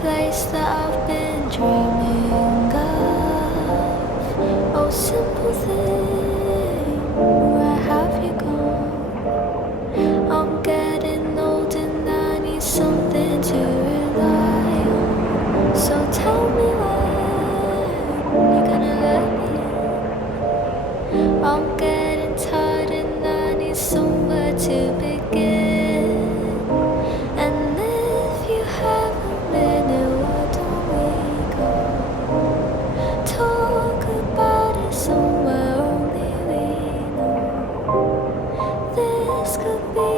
place that I've been dreaming of. Oh, simple thing, where have you gone? I'm getting old and I need something to rely on. So tell me when you're gonna let me in. I'm getting tired and I need somewhere to begin. And if you have a minute, why don't we go talk about it somewhere only we know? This could be